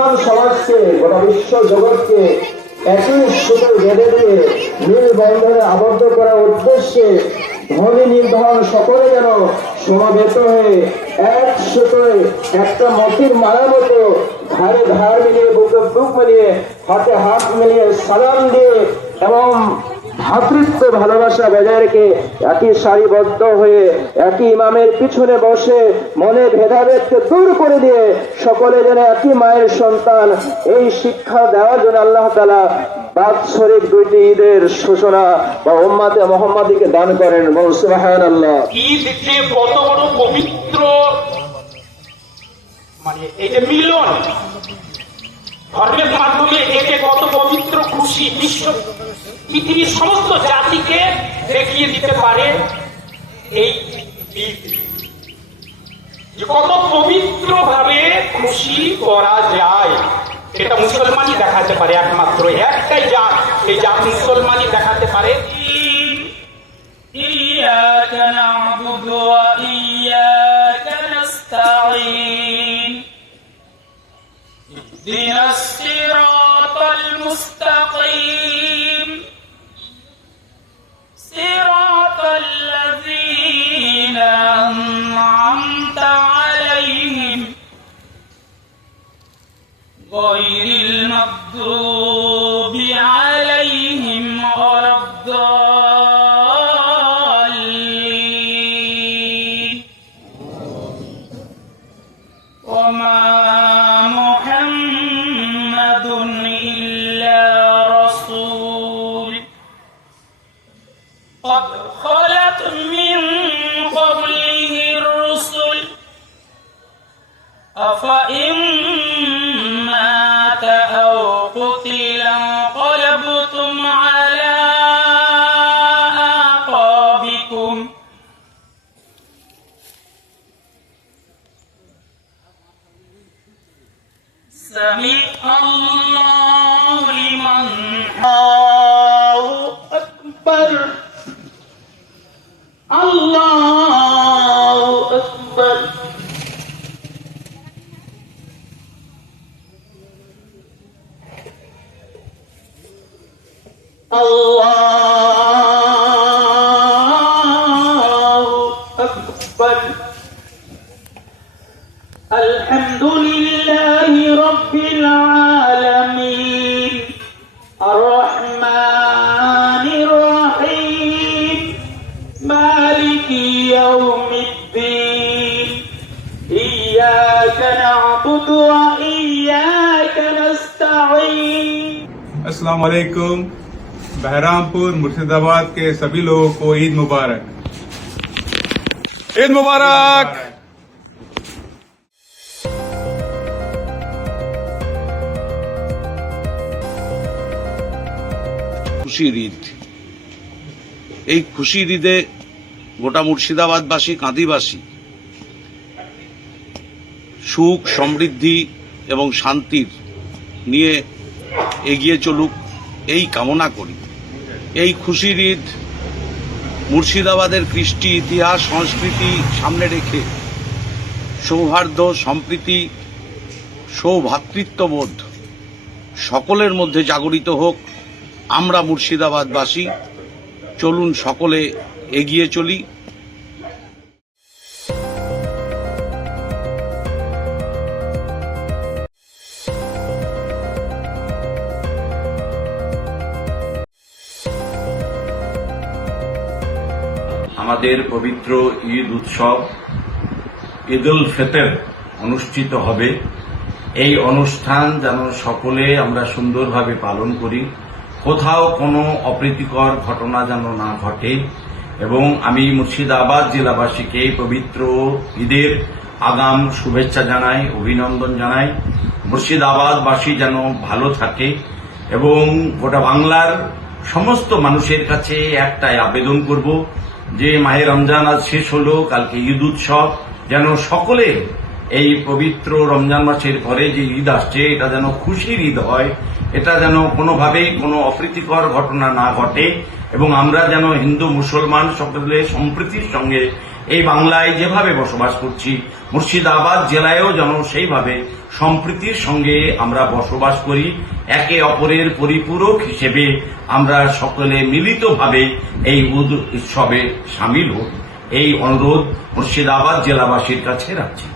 মুসলমান সমাজকে, গোটা বিশ্ব জগৎকে একই সুতো বেঁধে দিয়ে নীল বন্ধনে আবদ্ধ করার উদ্দেশ্যে ধনী নির্ধারণ সকলে যেন সমাবেত হয়ে এক সুতোয় একটা মতির মারা মতো ধারে ধার মিলিয়ে বুকে বুক মিলিয়ে হাতে হাত মিলিয়ে সালাম দিয়ে এবং ভ্রাতৃত্ব ভালোবাসা বজায় রেখে একই সারিবদ্ধ হয়ে একই ইমামের পিছনে বসে মনে ভেদাভেদকে দূর করে দিয়ে সকলে যেন একই মায়ের সন্তান, এই শিক্ষা দেওয়ার জন্য আল্লাহ তালা বাৎসরিক দুইটি ঈদের সূচনা বা উম্মাতে মোহাম্মদীকে দান করেন সুবাহান আল্লাহ ঈদ যে কত বড় পবিত্র মানে এই যে মিলন ধর্মের মাধ্যমে একে কত পবিত্র, খুশি, বিশ্ব, পৃথিবীর সমস্ত জাতিকে দেখিয়ে দিতে পারে এই কত পবিত্র ভাবে খুশি করা যায় এটা মুসলমানই দেখাতে পারে একমাত্র একটাই জাত এই জাত মুসলমানই المستقيم غير المغضوب قد خلت من قبله الرسل. أفإن مات أو قتل انقلبتم على أعقابكم. سمع الله لمن الله أكبر. Allah. مالك يوم الدين. إياك نعبد وإياك نستعين. السلام علیکم. بہرام پور مرشد آباد کے سبھی لوگوں کو عید مبارک۔ عید مبارک! خوشی عید تھی۔ এই খুশির ঈদে গোটা মুর্শিদাবাদবাসী, কাঁদিবাসী। সুখ, সমৃদ্ধি এবং শান্তির নিয়ে এগিয়ে চলুক, এই কামনা করি। এই খুশির ঈদ মুর্শিদাবাদের কৃষ্টি ইতিহাস, সংস্কৃতি সামনে রেখে সৌহার্দ্য, সম্প্রীতি, সৌভাতৃত্ববোধ সকলের মধ্যে জাগরিত হোক। আমরা মুর্শিদাবাদবাসী চলুন সকলে এগিয়ে চলি। আমাদের পবিত্র ঈদ উৎসব ঈদ উল ফিতর অনুষ্ঠিত হবে। এই অনুষ্ঠান যেন সকলে আমরা সুন্দরভাবে পালন করি। কোথাও কোনো অপ্রীতিকর ঘটনা যেন না ঘটে এবং আমি মুর্শিদাবাদ জেলাবাসীকে পবিত্র ঈদের আগাম শুভেচ্ছা জানাই, অভিনন্দন জানাই। মুর্শিদাবাদবাসী যেন ভালো থাকে এবং গোটা বাংলার সমস্ত মানুষের কাছে একটাই আবেদন করব যে মাহে রমজান আজ শেষ হলো, কালকে ঈদ উৎসব। যেন সকলে এই পবিত্র রমজান মাসের পরে যে ঈদ আসছে, এটা যেন খুশির ঈদ হয় এটা যেন কোনোভাবেই কোনো অপ্রীতিকর ঘটনা না ঘটে এবং আমরা যেন হিন্দু, মুসলমান সকলে সম্প্রীতির সঙ্গে এই বাংলায় যেভাবে বসবাস করছি, মুর্শিদাবাদ জেলায়ও যেন সেইভাবে সম্প্রীতির সঙ্গে আমরা বসবাস করি, একে অপরের পরিপূরক হিসেবে আমরা সকলে মিলিতভাবে এই উৎসবে সামিল হই। এই অনুরোধ মুর্শিদাবাদ জেলাবাসীর কাছে রাখছি।